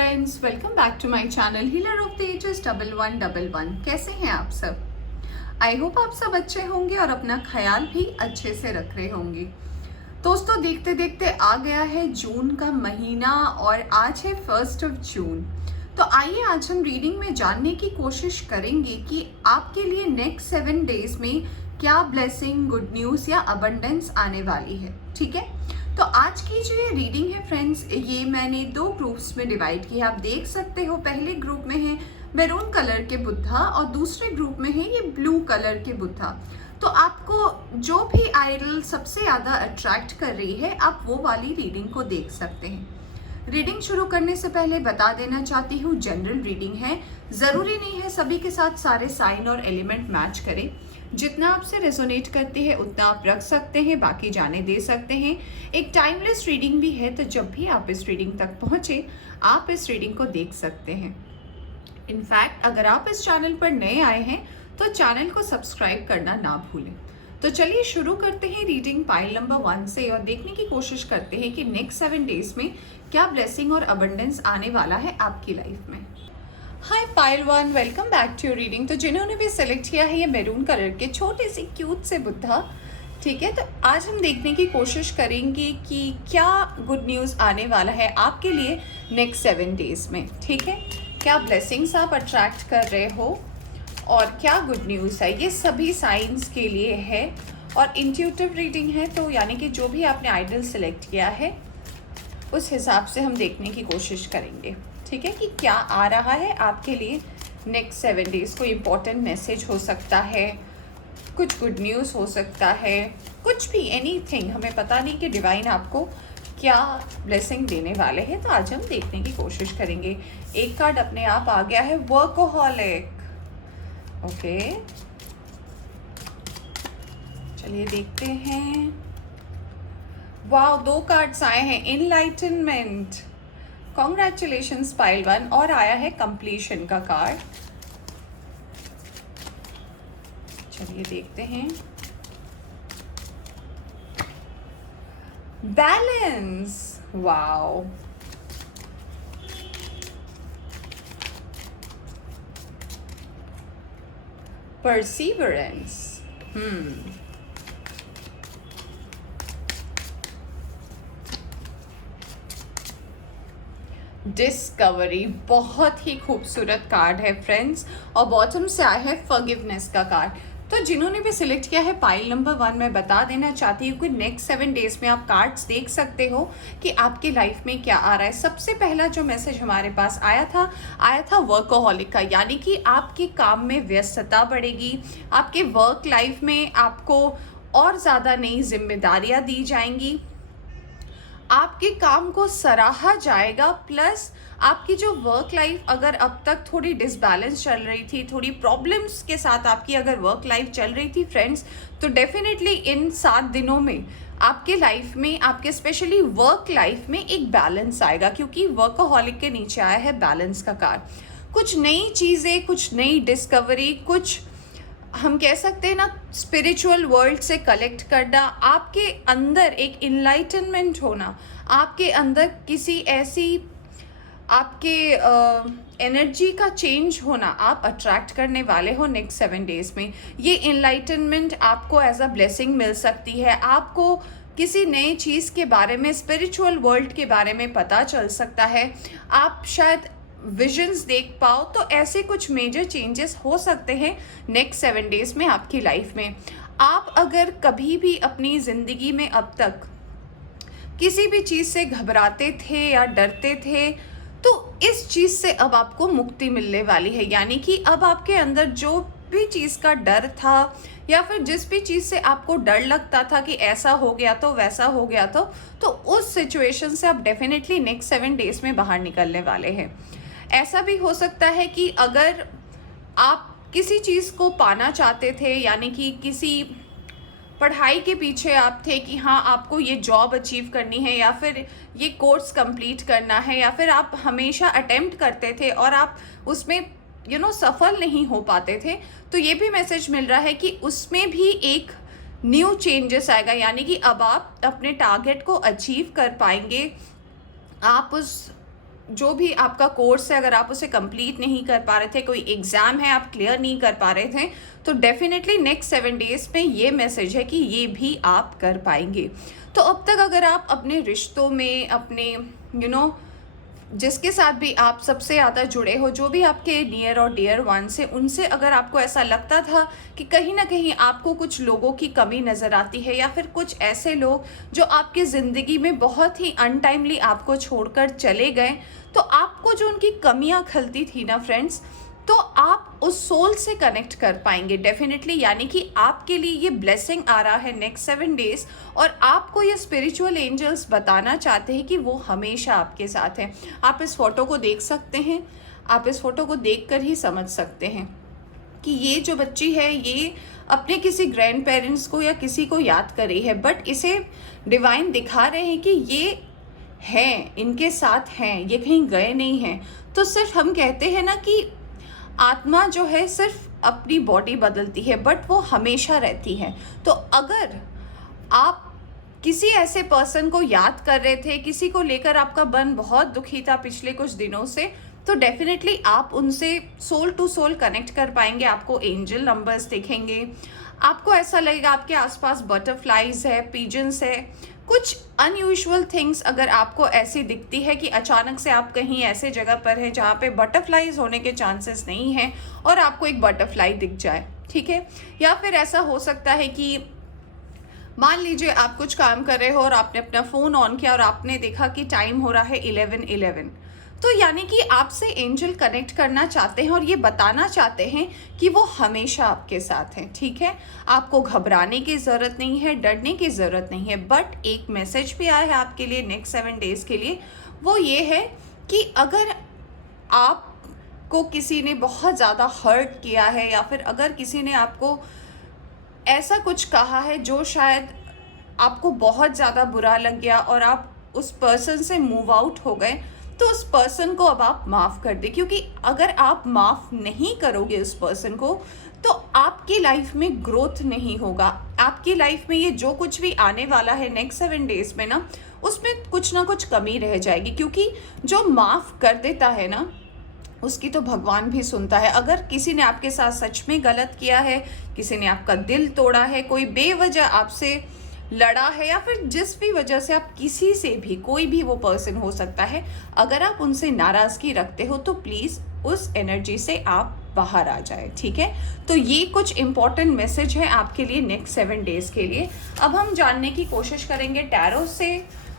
Friends, welcome back to my channel healer of the ages 1111। कैसे हैं आप सब? आई होप आप सब अच्छे होंगे और अपना ख्याल भी अच्छे से रख रहे होंगे। दोस्तों, देखते देखते आ गया है जून का महीना और आज है 1 जून। तो आइए आज हम रीडिंग में जानने की कोशिश करेंगे कि आपके लिए नेक्स्ट 7 डेज में क्या ब्लेसिंग, गुड न्यूज़ या अबंडेंस आने वाली है। ठीक है, तो आज की जो ये रीडिंग है फ्रेंड्स, ये मैंने 2 ग्रुप्स में डिवाइड किया। आप देख सकते हो, पहले ग्रुप में है मैरून कलर के बुद्धा और दूसरे ग्रुप में है ये ब्लू कलर के बुद्धा। तो आपको जो भी आइडल सबसे ज़्यादा अट्रैक्ट कर रही है, आप वो वाली रीडिंग को देख सकते हैं। रीडिंग शुरू करने से पहले बता देना चाहती हूँ, जनरल रीडिंग है, ज़रूरी नहीं है सभी के साथ सारे साइन और एलिमेंट मैच करें। जितना आपसे रेजोनेट करती है उतना आप रख सकते हैं, बाकी जाने दे सकते हैं। एक टाइमलेस रीडिंग भी है, तो जब भी आप इस रीडिंग तक पहुँचे आप इस रीडिंग को देख सकते हैं। इनफैक्ट अगर आप इस चैनल पर नए आए हैं तो चैनल को सब्सक्राइब करना ना भूलें। तो चलिए शुरू करते हैं रीडिंग पाइल नंबर 1 से और देखने की कोशिश करते हैं कि नेक्स्ट 7 डेज में क्या ब्लेसिंग और अबंडेंस आने वाला है आपकी लाइफ में। हाय पाइल 1, welcome back to your reading. तो जिन्होंने भी सिलेक्ट किया है ये मैरून कलर के छोटे से क्यूट से बुद्धा, ठीक है, तो आज हम देखने की कोशिश करेंगे कि क्या गुड न्यूज़ आने वाला है आपके लिए नेक्स्ट 7 डेज में। ठीक है, क्या ब्लेसिंग्स आप अट्रैक्ट कर रहे हो और क्या गुड न्यूज़ है, ये सभी साइंस के लिए है। और इंट्यूटिव रीडिंग है, तो यानी कि जो भी आपने आइडल सेलेक्ट किया है उस हिसाब से हम देखने की कोशिश करेंगे। ठीक है, कि क्या आ रहा है आपके लिए नेक्स्ट 7 डेज। कोई इम्पोर्टेंट मैसेज हो सकता है, कुछ गुड न्यूज़ हो सकता है, कुछ भी, एनीथिंग। हमें पता नहीं कि डिवाइन आपको क्या ब्लेसिंग देने वाले हैं, तो आज हम देखने की कोशिश करेंगे। एक कार्ड अपने आप आ गया है, वर्कोहॉलिक। ओके, चलिए देखते हैं। वाह, 2 कार्ड्स आए हैं, इनलाइटनमेंट। Congratulations pile 1। और आया है कंप्लीशन का कार्ड। चलिए देखते हैं। Balance, wow. परसीवरेंस, डिस्कवरी, बहुत ही खूबसूरत कार्ड है फ्रेंड्स। और बॉटम से आया है फॉरगिवनेस का कार्ड। तो जिन्होंने भी सिलेक्ट किया है पाइल नंबर 1, मैं बता देना चाहती हूँ कि नेक्स्ट 7 डेज में आप कार्ड्स देख सकते हो कि आपकी लाइफ में क्या आ रहा है। सबसे पहला जो मैसेज हमारे पास आया था वर्कोहॉलिक का, यानी कि आपके काम में व्यस्तता बढ़ेगी, आपके वर्क लाइफ में आपको और ज़्यादा नई जिम्मेदारियाँ दी जाएंगी, आपके काम को सराहा जाएगा। प्लस आपकी जो वर्क लाइफ अगर अब तक थोड़ी डिसबैलेंस चल रही थी, थोड़ी प्रॉब्लम्स के साथ आपकी अगर वर्क लाइफ चल रही थी फ्रेंड्स, तो डेफिनेटली इन 7 दिनों में आपके लाइफ में, आपके स्पेशली वर्क लाइफ में एक बैलेंस आएगा, क्योंकि वर्कहॉलिक के नीचे आया है बैलेंस का कार्ड। कुछ नई चीज़ें, कुछ नई डिस्कवरी, कुछ हम कह सकते हैं ना स्पिरिचुअल वर्ल्ड से कलेक्ट करना, आपके अंदर एक इनलाइटनमेंट होना, आपके अंदर किसी ऐसी आपके एनर्जी का चेंज होना आप अट्रैक्ट करने वाले हो नेक्स्ट 7 डेज में। ये इनलाइटनमेंट आपको एज अ ब्लेसिंग मिल सकती है। आपको किसी नए चीज़ के बारे में, स्पिरिचुअल वर्ल्ड के बारे में पता चल सकता है। आप शायद विजन्स देख पाओ। तो ऐसे कुछ मेजर चेंजेस हो सकते हैं नेक्स्ट 7 डेज में आपकी लाइफ में। आप अगर कभी भी अपनी ज़िंदगी में अब तक किसी भी चीज़ से घबराते थे या डरते थे, तो इस चीज़ से अब आपको मुक्ति मिलने वाली है। यानी कि अब आपके अंदर जो भी चीज़ का डर था या फिर जिस भी चीज़ से आपको डर लगता था कि ऐसा हो गया तो वैसा हो गया तो उस सिचुएशन से आप डेफिनेटली नेक्स्ट 7 डेज में बाहर निकलने वाले हैं। ऐसा भी हो सकता है कि अगर आप किसी चीज़ को पाना चाहते थे, यानी कि किसी पढ़ाई के पीछे आप थे कि हाँ आपको ये जॉब अचीव करनी है या फिर ये कोर्स कंप्लीट करना है, या फिर आप हमेशा अटेम्प्ट करते थे और आप उसमें सफल नहीं हो पाते थे, तो ये भी मैसेज मिल रहा है कि उसमें भी एक न्यू चेंजेस आएगा। यानी कि अब आप अपने टारगेट को अचीव कर पाएंगे, आप उस जो भी आपका कोर्स है, अगर आप उसे कंप्लीट नहीं कर पा रहे थे, कोई एग्ज़ाम है आप क्लियर नहीं कर पा रहे थे, तो डेफिनेटली नेक्स्ट 7 डेज़ में ये मैसेज है कि ये भी आप कर पाएंगे। तो अब तक अगर आप अपने रिश्तों में, अपने जिसके साथ भी आप सबसे ज़्यादा जुड़े हो, जो भी आपके नियर और डियर वन से, उनसे अगर आपको ऐसा लगता था कि कहीं ना कहीं आपको कुछ लोगों की कमी नज़र आती है, या फिर कुछ ऐसे लोग जो आपकी ज़िंदगी में बहुत ही अनटाइमली आपको छोड़कर चले गए, तो आपको जो उनकी कमियां खलती थी ना फ्रेंड्स, तो आप उस सोल से कनेक्ट कर पाएंगे डेफिनेटली। यानी कि आपके लिए ये ब्लेसिंग आ रहा है नेक्स्ट 7 डेज, और आपको ये स्पिरिचुअल एंजल्स बताना चाहते हैं कि वो हमेशा आपके साथ हैं। आप इस फोटो को देख सकते हैं, आप इस फोटो को देखकर ही समझ सकते हैं कि ये जो बच्ची है ये अपने किसी ग्रैंड पेरेंट्स को या किसी को याद कर रही है, बट इसे डिवाइन दिखा रहे हैं कि ये हैं, इनके साथ हैं, ये कहीं गए नहीं हैं। तो सिर्फ हम कहते हैं ना कि आत्मा जो है सिर्फ अपनी बॉडी बदलती है, बट वो हमेशा रहती है। तो अगर आप किसी ऐसे पर्सन को याद कर रहे थे, किसी को लेकर आपका मन बहुत दुखी था पिछले कुछ दिनों से, तो डेफिनेटली आप उनसे सोल टू सोल कनेक्ट कर पाएंगे। आपको एंजल नंबर्स दिखेंगे, आपको ऐसा लगेगा आपके आसपास बटरफ्लाइज है, पिजन्स है, कुछ अनयूजुअल थिंग्स अगर आपको ऐसी दिखती है कि अचानक से आप कहीं ऐसे जगह पर हैं जहाँ पे बटरफ्लाइज होने के चांसेस नहीं हैं और आपको एक बटरफ्लाई दिख जाए, ठीक है। या फिर ऐसा हो सकता है कि मान लीजिए आप कुछ काम कर रहे हो और आपने अपना फ़ोन ऑन किया और आपने देखा कि टाइम हो रहा है 11:11, तो यानी कि आपसे एंजल कनेक्ट करना चाहते हैं और ये बताना चाहते हैं कि वो हमेशा आपके साथ हैं, ठीक है। आपको घबराने की ज़रूरत नहीं है, डरने की ज़रूरत नहीं है, बट एक मैसेज भी आया है आपके लिए नेक्स्ट 7 डेज़ के लिए। वो ये है कि अगर आपको किसी ने बहुत ज़्यादा हर्ट किया है, या फिर अगर किसी ने आपको ऐसा कुछ कहा है जो शायद आपको बहुत ज़्यादा बुरा लग गया और आप उस पर्सन से मूव आउट हो गए, तो उस पर्सन को अब आप माफ़ कर दें। क्योंकि अगर आप माफ़ नहीं करोगे उस पर्सन को, तो आपकी लाइफ में ग्रोथ नहीं होगा। आपकी लाइफ में ये जो कुछ भी आने वाला है नेक्स्ट 7 डेज़ में ना, उसमें कुछ ना कुछ कमी रह जाएगी। क्योंकि जो माफ़ कर देता है ना, उसकी तो भगवान भी सुनता है। अगर किसी ने आपके साथ सच में गलत किया है, किसी ने आपका दिल तोड़ा है, कोई बेवजह आपसे लड़ा है, या फिर जिस भी वजह से आप किसी से भी, कोई भी वो पर्सन हो सकता है, अगर आप उनसे नाराज़गी रखते हो तो प्लीज़ उस एनर्जी से आप बाहर आ जाए, ठीक है। तो ये कुछ इंपॉर्टेंट मैसेज है आपके लिए नेक्स्ट 7 डेज़ के लिए। अब हम जानने की कोशिश करेंगे टैरो से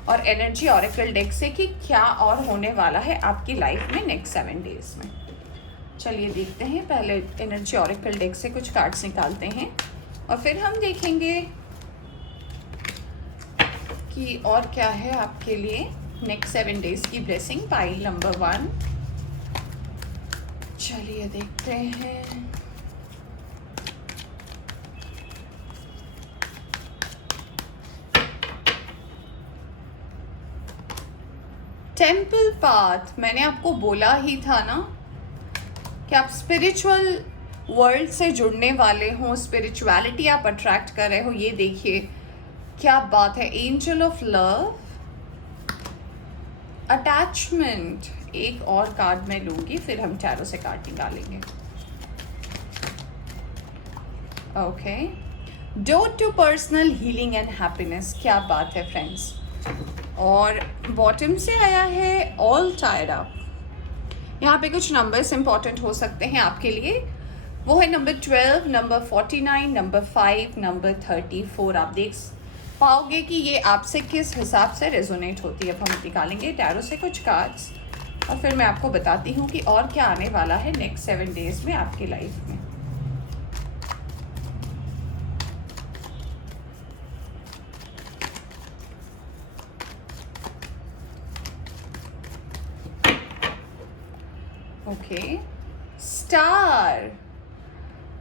और एनर्जी ऑरेकल डेक से कि क्या और होने वाला है आपकी लाइफ में नेक्स्ट 7 डेज़ में। चलिए देखते हैं, पहले एनर्जी ऑरेकल डेक से कुछ कार्ड्स निकालते हैं और फिर हम देखेंगे कि और क्या है आपके लिए नेक्स्ट 7 डेज़ की ब्लेसिंग। पाइल नंबर 1, चलिए देखते हैं। टेम्पल पाथ, मैंने आपको बोला ही था ना कि आप स्पिरिचुअल वर्ल्ड से जुड़ने वाले हो, स्पिरिचुअलिटी आप अट्रैक्ट कर रहे हो। ये देखिए क्या बात है, एंजल ऑफ लव, अटैचमेंट। एक और कार्ड मैं लूंगी, फिर हम टैरो से कार्ड निकालेंगे। Okay, door to personal healing and happiness, क्या बात है फ्रेंड्स। और बॉटम से आया है ऑल टायर्ड अप। यहाँ पे कुछ नंबर्स इंपॉर्टेंट हो सकते हैं आपके लिए, वो है नंबर 12, नंबर 49, नंबर 5, नंबर 34। आप देख पाओगे कि ये आपसे किस हिसाब से रेजोनेट होती है। अब हम निकालेंगे टैरो से कुछ कार्ड्स और फिर मैं आपको बताती हूँ कि और क्या आने वाला है नेक्स्ट 7 डेज़ में आपकी लाइफ में। Okay, star,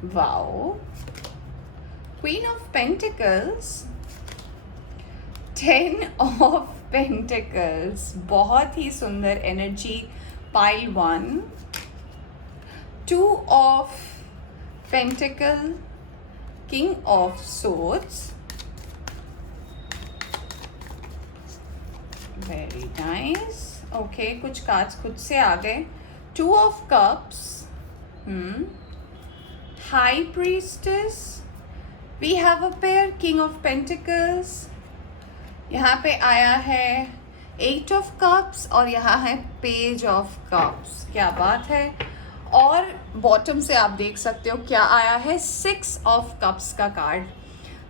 wow, queen of pentacles, 10 of pentacles, बहुत ही सुंदर energy. Pile 1, 2 of pentacle, king of swords, very nice, okay, कुछ कार्ड्स खुद से आ गए। 2 of cups, high priestess, we have a pair king of pentacles, यहाँ पे आया है 8 ऑफ कप्स और यहाँ है पेज ऑफ कप्स। क्या बात है। और बॉटम से आप देख सकते हो क्या आया है, 6 ऑफ कप्स का कार्ड।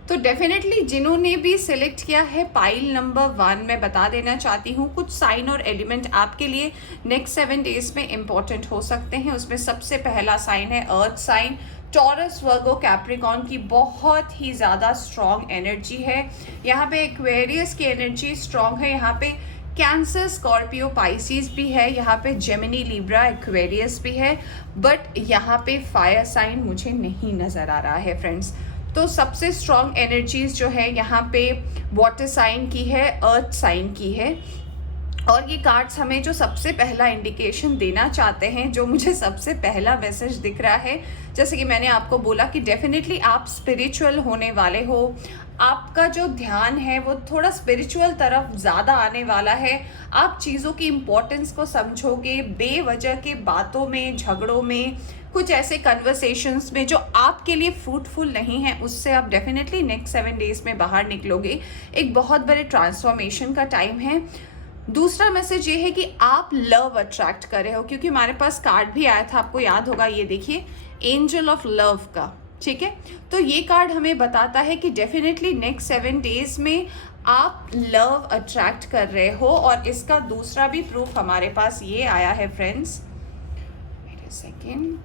तो डेफिनेटली जिन्होंने भी सिलेक्ट किया है पाइल नंबर 1, मैं बता देना चाहती हूँ कुछ साइन और एलिमेंट आपके लिए नेक्स्ट 7 डेज में इंपॉर्टेंट हो सकते हैं। उसमें सबसे पहला साइन है अर्थ साइन। टॉरस, वर्गो, कैप्रिकॉन की बहुत ही ज़्यादा स्ट्रॉन्ग एनर्जी है। यहाँ पे एक्वेरियस की एनर्जी स्ट्रॉन्ग है। यहाँ पे कैंसर, स्कॉर्पियो, पाइसिस भी है। यहाँ पे जेमिनी, लिब्रा, एक्वेरियस भी है। बट यहाँ पे फायर साइन मुझे नहीं नज़र आ रहा है फ्रेंड्स। तो सबसे स्ट्रॉन्ग एनर्जीज जो है यहाँ पे वाटर साइन की है, अर्थ साइन की है। और ये कार्ड्स हमें जो सबसे पहला इंडिकेशन देना चाहते हैं, जो मुझे सबसे पहला मैसेज दिख रहा है, जैसे कि मैंने आपको बोला कि डेफिनेटली आप स्पिरिचुअल होने वाले हो। आपका जो ध्यान है वो थोड़ा स्पिरिचुअल तरफ ज़्यादा आने वाला है। आप चीज़ों की इम्पोर्टेंस को समझोगे। बेवजह के बातों में, झगड़ों में, कुछ ऐसे कन्वर्सेशंस में जो आपके लिए फ्रूटफुल नहीं है, उससे आप डेफिनेटली नेक्स्ट 7 डेज में बाहर निकलोगे। एक बहुत बड़े ट्रांसफॉर्मेशन का टाइम है। दूसरा मैसेज ये है कि आप लव अट्रैक्ट कर रहे हो, क्योंकि हमारे पास कार्ड भी आया था, आपको याद होगा, ये देखिए, एंजल ऑफ लव का। ठीक है, तो ये कार्ड हमें बताता है कि डेफिनेटली नेक्स्ट 7 डेज में आप लव अट्रैक्ट कर रहे हो। और इसका दूसरा भी प्रूफ हमारे पास ये आया है फ्रेंड्स। वेट अ सेकेंड,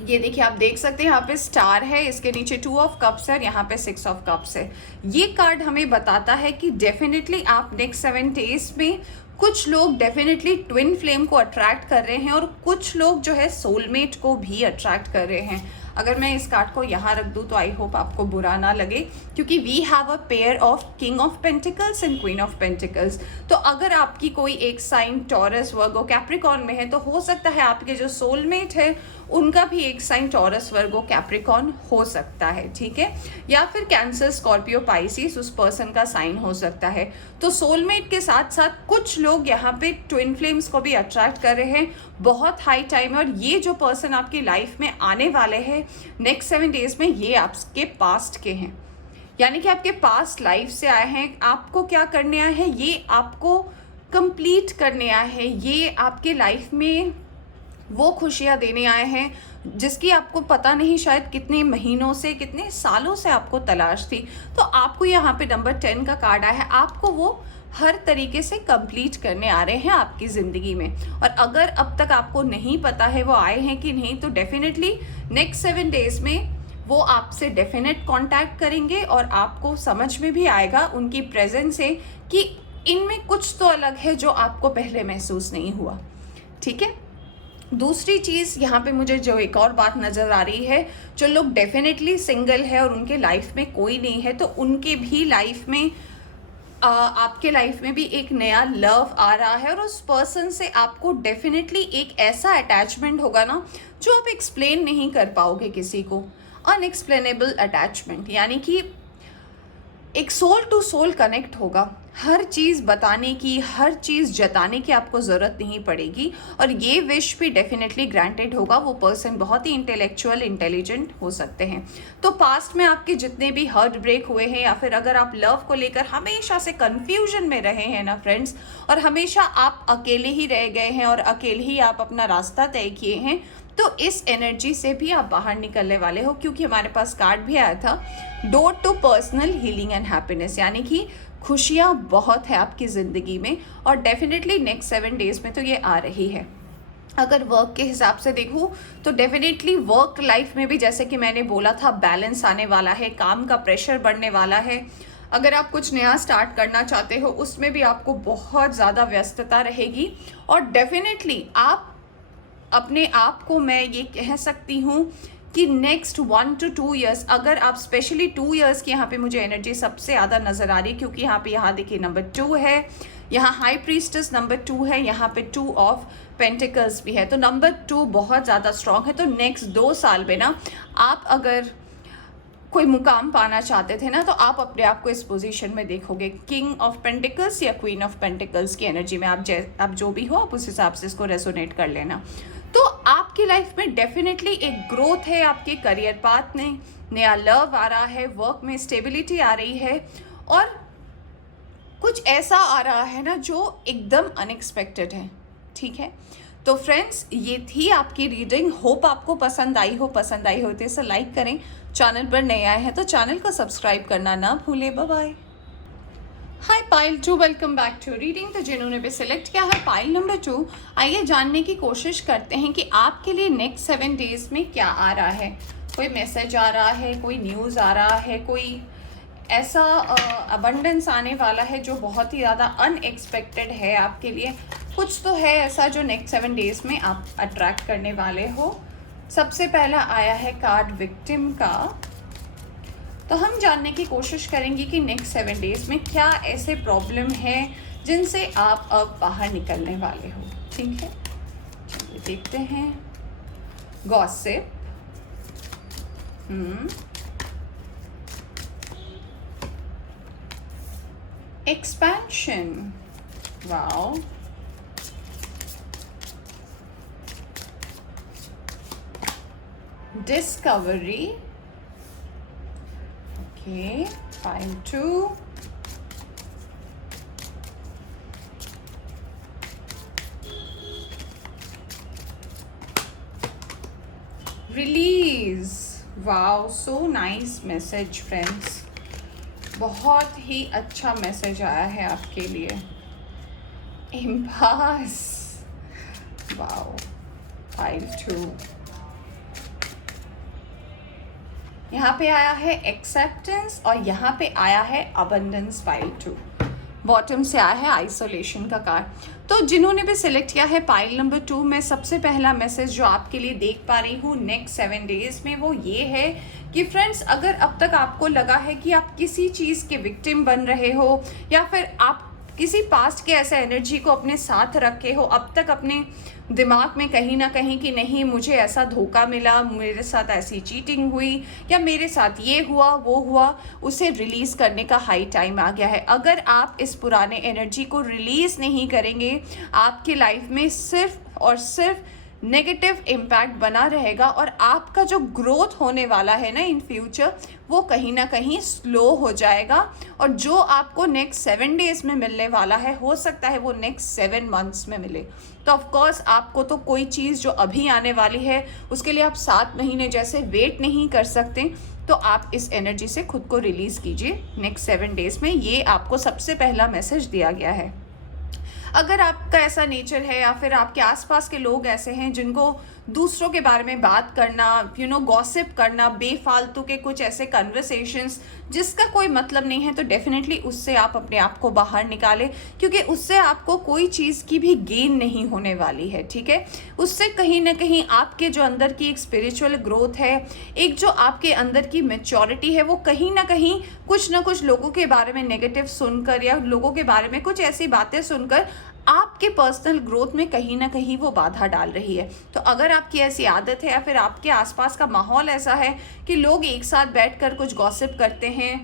ये देखिए, आप देख सकते हैं यहाँ पे स्टार है, इसके नीचे 2 ऑफ कप्स है और यहाँ पे 6 ऑफ कप्स है। ये कार्ड हमें बताता है कि डेफिनेटली आप नेक्स्ट 7 डेज में कुछ लोग डेफिनेटली ट्विन फ्लेम को अट्रैक्ट कर रहे हैं और कुछ लोग जो है सोलमेट को भी अट्रैक्ट कर रहे हैं। अगर मैं इस कार्ड को यहाँ रख दूँ तो आई होप आपको बुरा ना लगे, क्योंकि we have a pair of king of pentacles and queen of pentacles. तो अगर आपकी कोई एक साइन टॉरस, वर्गो, कैप्रिकॉन में है, तो हो सकता है आपके जो सोलमेट है उनका भी एक साइन टॉरस, वर्गो, कैप्रिकॉन हो सकता है। ठीक है, या फिर कैंसर, स्कॉर्पियो, पाइसिस उस पर्सन का साइन हो सकता है। तो सोलमेट के साथ साथ कुछ लोग यहाँ पे ट्विन फ्लेम्स को भी अट्रैक्ट कर रहे हैं। बहुत हाई टाइम है। और ये जो पर्सन आपकी लाइफ में आने वाले हैं नेक्स्ट 7 डेज में, ये आपके पास्ट के हैं, यानी कि आपके पास्ट लाइफ से आए हैं। आपको क्या करने आए हैं, ये आपको कंप्लीट करने आए हैं। ये आपके लाइफ में वो खुशियाँ देने आए हैं जिसकी आपको पता नहीं शायद कितने महीनों से, कितने सालों से आपको तलाश थी। तो आपको यहाँ पे नंबर 10 का कार्ड आया है। आपको वो हर तरीके से कंप्लीट करने आ रहे हैं आपकी ज़िंदगी में। और अगर अब तक आपको नहीं पता है वो आए हैं कि नहीं, तो डेफिनेटली नेक्स्ट 7 डेज में वो आपसे डेफिनेट कांटेक्ट करेंगे और आपको समझ में भी आएगा उनकी प्रेजेंस से कि इनमें कुछ तो अलग है जो आपको पहले महसूस नहीं हुआ। ठीक है, दूसरी चीज़ यहाँ पे मुझे जो एक और बात नज़र आ रही है, जो लोग डेफिनेटली सिंगल है और उनके लाइफ में कोई नहीं है, तो उनके भी लाइफ में आपके लाइफ में भी एक नया लव आ रहा है। और उस पर्सन से आपको डेफिनेटली एक ऐसा अटैचमेंट होगा ना जो आप एक्सप्लेन नहीं कर पाओगे किसी को। अनएक्सप्लेनेबल अटैचमेंट, यानी कि एक सोल टू सोल कनेक्ट होगा। हर चीज़ बताने की, हर चीज़ जताने की आपको ज़रूरत नहीं पड़ेगी। और ये विश भी डेफिनेटली ग्रांटेड होगा। वो पर्सन बहुत ही इंटेलेक्चुअल, इंटेलिजेंट हो सकते हैं। तो पास्ट में आपके जितने भी हार्ट ब्रेक हुए हैं, या फिर अगर आप लव को लेकर हमेशा से कन्फ्यूजन में रहे हैं ना फ्रेंड्स, और हमेशा आप अकेले ही रह गए हैं और अकेले ही आप अपना रास्ता तय किए हैं, तो इस एनर्जी से भी आप बाहर निकलने वाले हो। क्योंकि हमारे पास कार्ड भी आया था, door to personal healing and happiness, यानी कि खुशियाँ बहुत है आपकी ज़िंदगी में। और डेफिनेटली नेक्स्ट 7 डेज में तो ये आ रही है। अगर वर्क के हिसाब से देखूँ तो डेफिनेटली वर्क लाइफ में भी, जैसे कि मैंने बोला था, बैलेंस आने वाला है, काम का प्रेशर बढ़ने वाला है। अगर आप कुछ नया स्टार्ट करना चाहते हो, उसमें भी आपको बहुत ज़्यादा व्यस्तता रहेगी। और डेफिनेटली आप अपने आप को, मैं ये कह सकती हूँ कि नेक्स्ट 1 to 2 ईयर्स, अगर आप स्पेशली 2 ईयर्स की यहाँ पे मुझे एनर्जी सबसे ज़्यादा नज़र आ रही है, क्योंकि यहाँ देखिए नंबर 2 है, यहाँ हाई प्रीस्टेस नंबर 2 है, यहाँ पे 2 ऑफ पेंटिकल्स भी है। तो नंबर 2 बहुत ज़्यादा स्ट्रॉन्ग है। तो नेक्स्ट 2 साल में ना आप अगर कोई मुकाम पाना चाहते थे ना, तो आप अपने आप को इस पोजीशन में देखोगे। किंग ऑफ पेंटिकल्स या क्वीन ऑफ पेंटिकल्स की एनर्जी में आप जो भी हो, आप उस हिसाब से इसको रेजोनेट कर लेना। तो आपकी लाइफ में डेफिनेटली एक ग्रोथ है, आपके करियर पाथ में नया लव आ रहा है, वर्क में स्टेबिलिटी आ रही है, और कुछ ऐसा आ रहा है ना जो एकदम अनएक्सपेक्टेड है। ठीक है, तो फ्रेंड्स ये थी आपकी रीडिंग। होप आपको पसंद आई हो तो इसे लाइक करें। चैनल पर नए आए हैं तो चैनल को सब्सक्राइब करना ना भूलें। Bye bye. Hi pile 2, welcome back to reading. तो जिन्होंने भी सिलेक्ट किया है पाइल नंबर 2, आइए जानने की कोशिश करते हैं कि आपके लिए नेक्स्ट 7 डेज में क्या आ रहा है। कोई मैसेज आ रहा है, कोई न्यूज़ आ रहा है, कोई ऐसा अबंडेंस आने वाला है जो बहुत ही ज़्यादा अनएक्सपेक्टेड है आपके लिए। कुछ तो है ऐसा जो नेक्स्ट 7 डेज में आप अट्रैक्ट करने वाले हो। सबसे पहला आया है कार्ड विक्टिम का, तो हम जानने की कोशिश करेंगे कि नेक्स्ट 7 डेज में क्या ऐसे प्रॉब्लम है जिनसे आप अब बाहर निकलने वाले हो। ठीक है, चलिए देखते हैं। Gossip, expansion, wow, discovery, okay, pile 2, release, wow, so nice message friends, बहुत ही अच्छा मैसेज आया है आपके लिए। इम्पास, वाओ, पाइल 2, यहाँ पे आया है एक्सेप्टेंस और यहाँ पे आया है अबंडेंस। पाइल 2 बॉटम से आया है आइसोलेशन का कार्ड। तो जिन्होंने भी सिलेक्ट किया है पाइल नंबर 2 में, सबसे पहला मैसेज जो आपके लिए देख पा रही हूँ नेक्स्ट 7 डेज में वो ये है कि फ्रेंड्स, अगर अब तक आपको लगा है कि आप किसी चीज़ के विक्टिम बन रहे हो या फिर आप किसी पास्ट के ऐसे एनर्जी को अपने साथ रखे हो अब तक अपने दिमाग में कहीं ना कहीं कि नहीं मुझे ऐसा धोखा मिला, मेरे साथ ऐसी चीटिंग हुई या मेरे साथ ये हुआ वो हुआ, उसे रिलीज़ करने का हाई टाइम आ गया है। अगर आप इस पुराने एनर्जी को रिलीज़ नहीं करेंगे, आपकी लाइफ में सिर्फ और सिर्फ नेगेटिव इम्पैक्ट बना रहेगा और आपका जो ग्रोथ होने वाला है ना इन फ्यूचर, वो कहीं ना कहीं स्लो हो जाएगा। और जो आपको नेक्स्ट 7 डेज में मिलने वाला है, हो सकता है वो नेक्स्ट 7 मंथ्स में मिले। तो ऑफकोर्स आपको तो कोई चीज़ जो अभी आने वाली है उसके लिए आप 7 महीने जैसे वेट नहीं कर सकते। तो आप इस एनर्जी से खुद को रिलीज़ कीजिए नेक्स्ट 7 डेज में। ये आपको सबसे पहला मैसेज दिया गया है। अगर आपका ऐसा नेचर है या फिर आपके आसपास के लोग ऐसे हैं जिनको दूसरों के बारे में बात करना, गॉसिप करना, बेफालतू के कुछ ऐसे कन्वर्सेशंस जिसका कोई मतलब नहीं है, तो डेफिनेटली उससे आप अपने आप को बाहर निकालें, क्योंकि उससे आपको कोई चीज़ की भी गेन नहीं होने वाली है। ठीक है, उससे कहीं ना कहीं आपके जो अंदर की एक स्पिरिचुअल ग्रोथ है, एक जो आपके अंदर की मैच्योरिटी है, वो कहीं ना कहीं कुछ ना कुछ लोगों के बारे में नेगेटिव सुनकर या लोगों के बारे में कुछ ऐसी बातें सुनकर आपके पर्सनल ग्रोथ में कहीं ना कहीं वो बाधा डाल रही है। तो अगर आपकी ऐसी आदत है या फिर आपके आसपास का माहौल ऐसा है कि लोग एक साथ बैठकर कुछ गॉसिप करते हैं,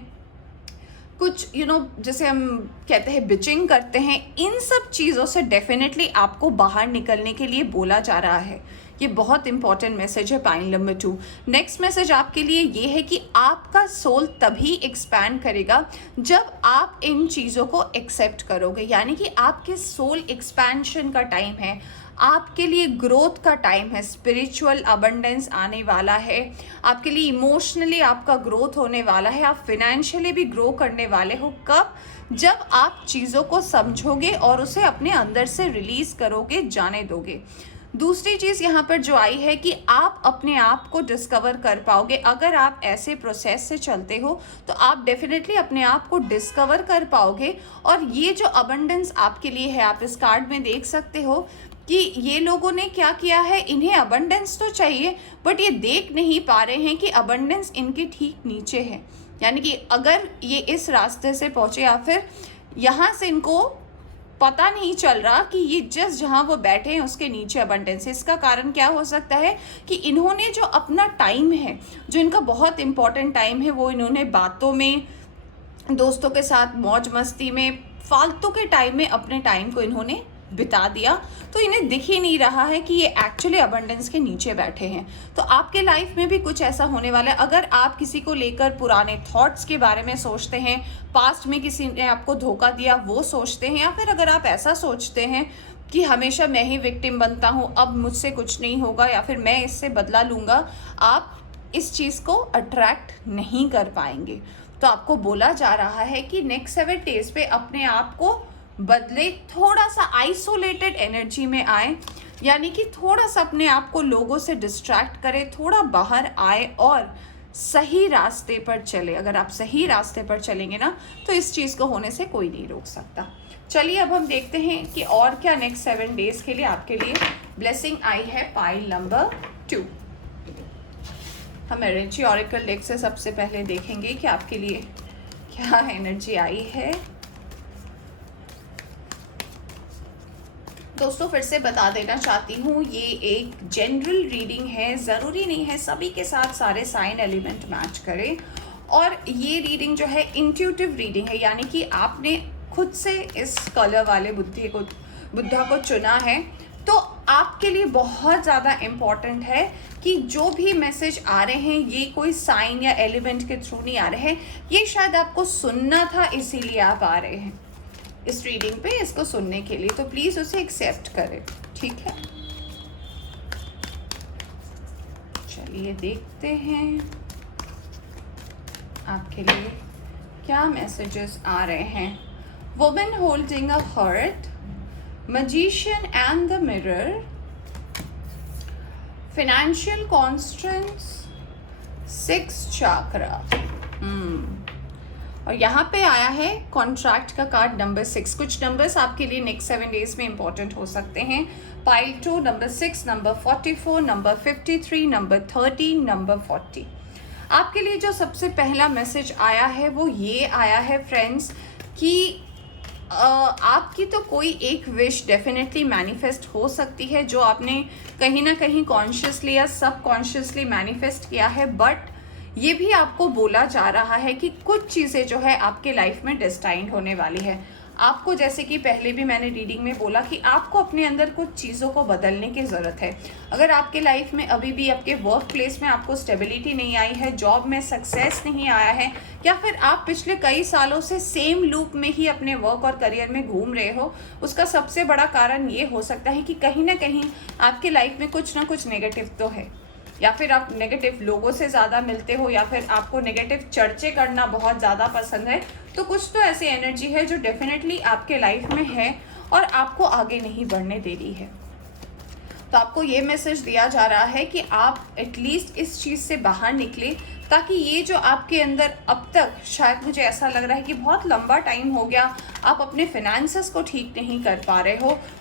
कुछ जैसे हम कहते हैं बिचिंग करते हैं, इन सब चीज़ों से डेफिनेटली आपको बाहर निकलने के लिए बोला जा रहा है। ये बहुत इंपॉर्टेंट मैसेज है पाइल नंबर 2। नेक्स्ट मैसेज आपके लिए ये है कि आपका सोल तभी एक्सपैंड करेगा जब आप इन चीज़ों को एक्सेप्ट करोगे, यानी कि आपके सोल एक्सपेंशन का टाइम है, आपके लिए ग्रोथ का टाइम है, स्पिरिचुअल अबंडेंस आने वाला है, आपके लिए इमोशनली आपका ग्रोथ होने वाला है, आप फिनेंशियली भी ग्रो करने वाले हो। कब? जब आप चीज़ों को समझोगे और उसे अपने अंदर से रिलीज़ करोगे, जाने दोगे। दूसरी चीज़ यहाँ पर जो आई है कि आप अपने आप को डिस्कवर कर पाओगे। अगर आप ऐसे प्रोसेस से चलते हो तो आप डेफिनेटली अपने आप को डिस्कवर कर पाओगे। और ये जो अबंडेंस आपके लिए है, आप इस कार्ड में देख सकते हो कि ये लोगों ने क्या किया है, इन्हें अबंडेंस तो चाहिए बट ये देख नहीं पा रहे हैं कि अबंडेंस इनके ठीक नीचे है। यानी कि अगर ये इस रास्ते से पहुँचे या फिर यहाँ से इनको पता नहीं चल रहा कि ये जस्ट जहाँ वो बैठे हैं उसके नीचे अबंडेंस है। इसका कारण क्या हो सकता है कि इन्होंने जो अपना टाइम है, जो इनका बहुत इंपॉर्टेंट टाइम है, वो इन्होंने बातों में, दोस्तों के साथ मौज मस्ती में, फालतू के टाइम में अपने टाइम को इन्होंने बिता दिया, तो इन्हें दिख ही नहीं रहा है कि ये एक्चुअली अबंडेंस के नीचे बैठे हैं। तो आपके लाइफ में भी कुछ ऐसा होने वाला है। अगर आप किसी को लेकर पुराने थॉट्स के बारे में सोचते हैं, पास्ट में किसी ने आपको धोखा दिया वो सोचते हैं, या फिर अगर आप ऐसा सोचते हैं कि हमेशा मैं ही विक्टिम बनता हूँ, अब मुझसे कुछ नहीं होगा, या फिर मैं इससे बदला लूँगा, आप इस चीज़ को अट्रैक्ट नहीं कर पाएंगे। तो आपको बोला जा रहा है कि नेक्स्ट 7 डेज पे अपने आप को बदले, थोड़ा सा आइसोलेटेड एनर्जी में आए, यानी कि थोड़ा सा अपने आप को लोगों से डिस्ट्रैक्ट करें, थोड़ा बाहर आए और सही रास्ते पर चले। अगर आप सही रास्ते पर चलेंगे ना, तो इस चीज़ को होने से कोई नहीं रोक सकता। चलिए अब हम देखते हैं कि और क्या नेक्स्ट 7 डेज के लिए आपके लिए ब्लेसिंग आई है पाइल नंबर 2। हम एनर्जी ऑरेकल डेक से सबसे पहले देखेंगे कि आपके लिए क्या एनर्जी आई है। दोस्तों फिर से बता देना चाहती हूँ, ये एक जनरल रीडिंग है, ज़रूरी नहीं है सभी के साथ सारे साइन एलिमेंट मैच करें। और ये रीडिंग जो है इंट्यूटिव रीडिंग है, यानी कि आपने खुद से इस कलर वाले बुद्धा को चुना है। तो आपके लिए बहुत ज़्यादा इम्पॉर्टेंट है कि जो भी मैसेज आ रहे हैं ये कोई साइन या एलिमेंट के थ्रू नहीं आ रहे हैं, ये शायद आपको सुनना था इसीलिए आप आ रहे हैं इस रीडिंग पे इसको सुनने के लिए। तो प्लीज़ उसे एक्सेप्ट करें, ठीक है। चलिए देखते हैं आपके लिए क्या मैसेजेस आ रहे हैं। Women holding a heart, magician and the mirror, financial constraints, 6 chakra। और यहाँ पे आया है कॉन्ट्रैक्ट का कार्ड नंबर 6। कुछ नंबर्स आपके लिए नेक्स्ट 7 डेज में इंपॉर्टेंट हो सकते हैं। Pile 2 number 6, number 44, number 53, number 13, number 40। आपके लिए जो सबसे पहला मैसेज आया है वो ये आया है फ्रेंड्स कि आपकी तो कोई एक विश डेफिनेटली मैनिफेस्ट हो सकती है जो आपने कहीं ना कहीं कॉन्शियसली या सबकॉन्शियसली मैनिफेस्ट किया है। बट ये भी आपको बोला जा रहा है कि कुछ चीज़ें जो है आपके लाइफ में डेस्टाइंड होने वाली है। आपको, जैसे कि पहले भी मैंने रीडिंग में बोला, कि आपको अपने अंदर कुछ चीज़ों को बदलने की ज़रूरत है। अगर आपके लाइफ में अभी भी आपके वर्क प्लेस में आपको स्टेबिलिटी नहीं आई है, जॉब में सक्सेस नहीं आया है, या फिर आप पिछले कई सालों से सेम लूप में ही अपने वर्क और करियर में घूम रहे हो, उसका सबसे बड़ा कारण ये हो सकता है कि कहीं ना कहीं आपके लाइफ में कुछ ना कुछ नेगेटिव तो है, या फिर आप नेगेटिव लोगों से ज़्यादा मिलते हो, या फिर आपको नेगेटिव चर्चे करना बहुत ज़्यादा पसंद है। तो कुछ तो ऐसी एनर्जी है जो डेफिनेटली आपके लाइफ में है और आपको आगे नहीं बढ़ने दे रही है। तो आपको ये मैसेज दिया जा रहा है कि आप एटलीस्ट इस चीज़ से बाहर निकले, ताकि ये जो आपके अंदर अब तक, शायद मुझे ऐसा लग रहा है कि बहुत लंबा टाइम हो गया आप अपने फिनेंसेस को ठीक नहीं कर पा रहे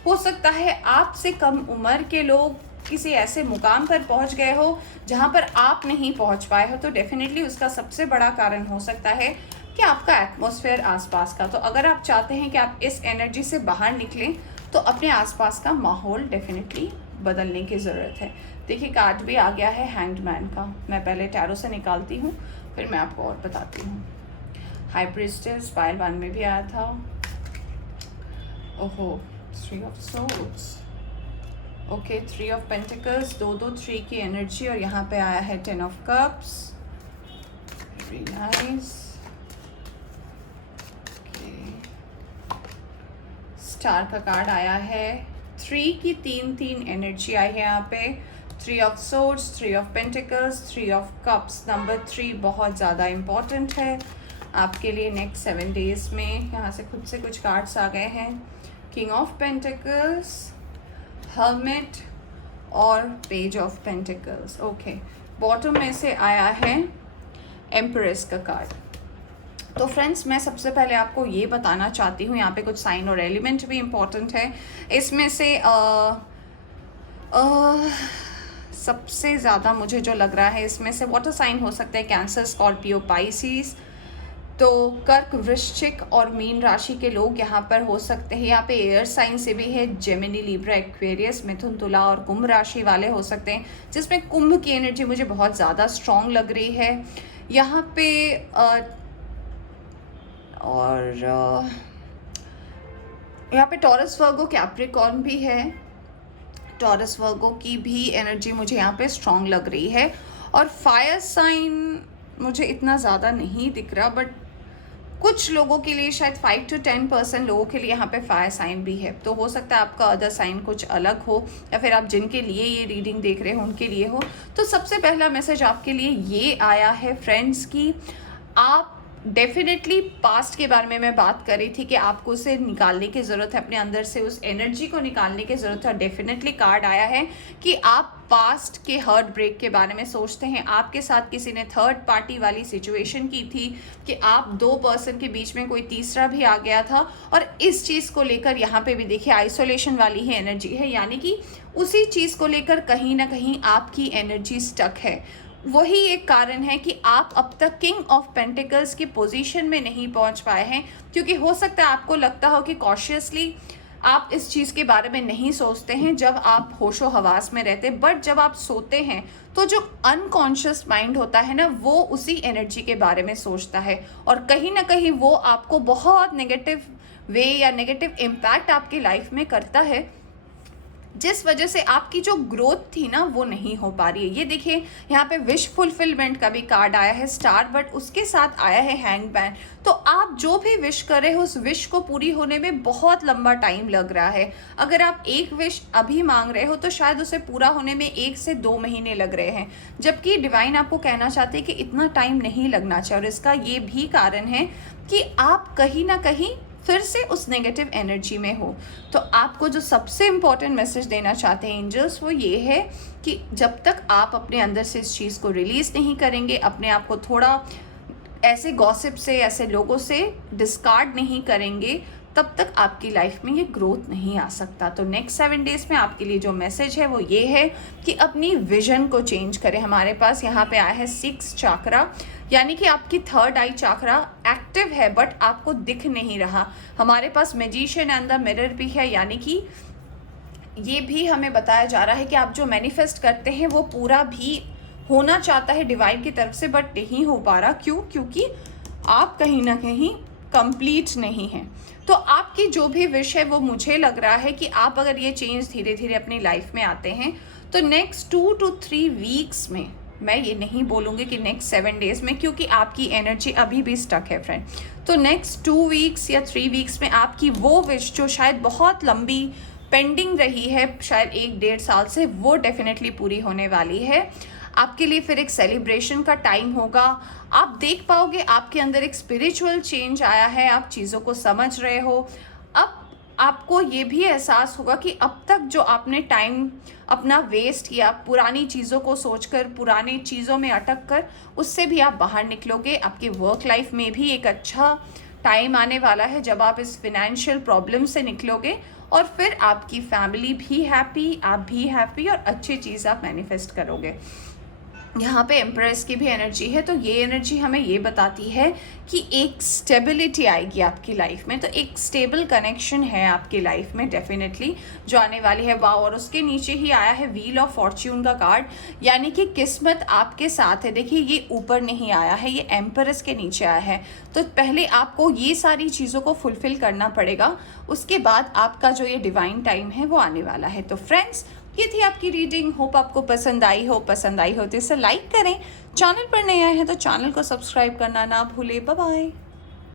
हो सकता है आपसे कम उम्र के लोग किसी ऐसे मुकाम पर पहुंच गए हो जहां पर आप नहीं पहुंच पाए हो। तो डेफिनेटली उसका सबसे बड़ा कारण हो सकता है कि आपका एटमॉस्फेयर आसपास का। तो अगर आप चाहते हैं कि आप इस एनर्जी से बाहर निकलें, तो अपने आसपास का माहौल डेफिनेटली बदलने की ज़रूरत है। देखिए कार्ड भी आ गया है हैंग्ड मैन का। मैं पहले टैरो से निकालती हूँ, फिर मैं आपको और बताती हूँ। हाई प्रीस्टेस पाइल 1 में भी आया था। ओहो, 3 of swords, okay, 3 of pentacles, 2-2-3 की एनर्जी, और यहाँ पे आया है 10 of cups. Very nice. Star का कार्ड आया है, 3 की 3-3 एनर्जी आई है यहाँ पे। 3 of swords, 3 of pentacles, 3 of cups. Number 3 बहुत ज़्यादा इम्पॉर्टेंट है आपके लिए नेक्स्ट 7 डेज में। यहाँ से खुद से कुछ कार्ड्स आ गए हैं, किंग ऑफ पेंटिकल्स, हर्मिट और page of pentacles. Okay, bottom में से आया है एम्प्रेस का कार्ड। तो फ्रेंड्स, मैं सबसे पहले आपको ये बताना चाहती हूँ, यहाँ पे कुछ साइन और एलिमेंट भी इम्पॉर्टेंट है। इसमें से सबसे ज़्यादा मुझे जो लग रहा है इसमें से वाटर साइन हो सकता है कैंसर, स्कॉर्पियो, पाइसिस, तो कर्क, वृश्चिक और मीन राशि के लोग यहाँ पर हो सकते हैं। यहाँ पे एयर साइन से भी है, जेमिनी, लिब्रा, एक्वेरियस, मिथुन, तुला और कुंभ राशि वाले हो सकते हैं, जिसमें कुंभ की एनर्जी मुझे बहुत ज़्यादा स्ट्रॉन्ग लग रही है यहाँ पे। यहाँ पे टॉरस, वर्गो, कैप्रिकॉर्न भी है। टॉरस, वर्गो की भी एनर्जी मुझे यहाँ पे स्ट्रॉन्ग लग रही है। और फायर साइन मुझे इतना ज़्यादा नहीं दिख रहा, बट कुछ लोगों के लिए शायद 5 to 10% लोगों के लिए यहाँ पे फायर साइन भी है। तो हो सकता है आपका अदर साइन कुछ अलग हो, या फिर आप जिनके लिए ये रीडिंग देख रहे हो उनके लिए हो। तो सबसे पहला मैसेज आपके लिए ये आया है फ्रेंड्स कि आप डेफिनेटली पास्ट के बारे में मैं बात कर रही थी कि आपको उसे निकालने की ज़रूरत है, अपने अंदर से उस एनर्जी को निकालने की ज़रूरत है। डेफिनेटली कार्ड आया है कि आप पास्ट के हर्ट ब्रेक के बारे में सोचते हैं। आपके साथ किसी ने थर्ड पार्टी वाली सिचुएशन की थी कि आप 2 पर्सन के बीच में कोई तीसरा भी आ गया था, और इस चीज़ को लेकर यहाँ पे भी देखिए आइसोलेशन वाली ही एनर्जी है, यानी कि उसी चीज़ को लेकर कहीं ना कहीं आपकी एनर्जी स्टक है। वही एक कारण है कि आप अब तक किंग ऑफ पेंटिकल्स की पोजीशन में नहीं पहुंच पाए हैं, क्योंकि हो सकता है आपको लगता हो कि कॉशियसली आप इस चीज़ के बारे में नहीं सोचते हैं जब आप होशो हवास में रहते, बट जब आप सोते हैं तो जो अनकॉन्शियस माइंड होता है ना, वो उसी एनर्जी के बारे में सोचता है, और कहीं ना कहीं वो आपको बहुत नेगेटिव वे या नेगेटिव इम्पैक्ट आपकी लाइफ में करता है, जिस वजह से आपकी जो ग्रोथ थी ना वो नहीं हो पा रही है। ये देखिए यहाँ पे विश फुलफिलमेंट का भी कार्ड आया है, स्टार, बट उसके साथ आया है हैंगमैन। तो आप जो भी विश कर रहे हो उस विश को पूरी होने में बहुत लंबा टाइम लग रहा है। अगर आप एक विश अभी मांग रहे हो तो शायद उसे पूरा होने में 1 से 2 महीने लग रहे हैं, जबकि डिवाइन आपको कहना चाहते हैं कि इतना टाइम नहीं लगना चाहिए। और इसका ये भी कारण है कि आप कहीं ना कहीं फिर से उस नेगेटिव एनर्जी में हो। तो आपको जो सबसे इम्पॉर्टेंट मैसेज देना चाहते हैं एंजल्स, वो ये है कि जब तक आप अपने अंदर से इस चीज़ को रिलीज़ नहीं करेंगे, अपने आप को थोड़ा ऐसे गॉसिप से, ऐसे लोगों से डिस्कार्ड नहीं करेंगे, तब तक आपकी लाइफ में ये ग्रोथ नहीं आ सकता। तो नेक्स्ट 7 डेज में आपके लिए जो मैसेज है वो ये है कि अपनी विजन को चेंज करें। हमारे पास यहाँ पे आया है 6 चाक्रा, यानी कि आपकी थर्ड आई चाक्रा एक्टिव है बट आपको दिख नहीं रहा। हमारे पास मैजिशियन एंड द मिरर भी है, यानी कि ये भी हमें बताया जा रहा है कि आप जो मैनिफेस्ट करते हैं वो पूरा भी होना चाहता है डिवाइन की तरफ से, बट नहीं हो पा रहा। क्यों? क्योंकि आप कहीं ना कहीं कंप्लीट नहीं हैं। तो आपकी जो भी विश है वो मुझे लग रहा है कि आप अगर ये चेंज धीरे धीरे अपनी लाइफ में आते हैं तो नेक्स्ट 2 to 3 वीक्स में, मैं ये नहीं बोलूँगी कि नेक्स्ट 7 डेज में, क्योंकि आपकी एनर्जी अभी भी स्टक है फ्रेंड। तो नेक्स्ट 2 वीक्स या 3 वीक्स में आपकी वो विश जो शायद बहुत लंबी पेंडिंग रही है, शायद 1-1.5 साल से, वो डेफिनेटली पूरी होने वाली है। आपके लिए फिर एक सेलिब्रेशन का टाइम होगा। आप देख पाओगे आपके अंदर एक स्पिरिचुअल चेंज आया है, आप चीज़ों को समझ रहे हो। अब आपको ये भी एहसास होगा कि अब तक जो आपने टाइम अपना वेस्ट किया पुरानी चीज़ों को सोचकर, पुरानी चीज़ों में अटक कर, उससे भी आप बाहर निकलोगे। आपकी वर्क लाइफ में भी एक अच्छा टाइम आने वाला है जब आप इस फिनेंशियल प्रॉब्लम से निकलोगे, और फिर आपकी फैमिली भी हैप्पी, आप भी हैप्पी, और अच्छी चीज़ आप मैनिफेस्ट करोगे। यहाँ पे एम्प्रेस की भी एनर्जी है, तो ये एनर्जी हमें ये बताती है कि एक स्टेबिलिटी आएगी आपकी लाइफ में। तो एक स्टेबल कनेक्शन है आपकी लाइफ में डेफिनेटली जो आने वाली है। वाह! और उसके नीचे ही आया है व्हील ऑफ फॉर्च्यून का कार्ड, यानी कि किस्मत आपके साथ है। देखिए ये ऊपर नहीं आया है, ये एम्प्रेस के नीचे आया है। तो पहले आपको ये सारी चीज़ों को फुलफिल करना पड़ेगा, उसके बाद आपका जो ये डिवाइन टाइम है वो आने वाला है। तो फ्रेंड्स, ये थी आपकी रीडिंग। होप आपको पसंद आई हो तो इसे लाइक करें। चैनल पर नए आए हैं तो चैनल को सब्सक्राइब करना ना भूलें। Bye bye.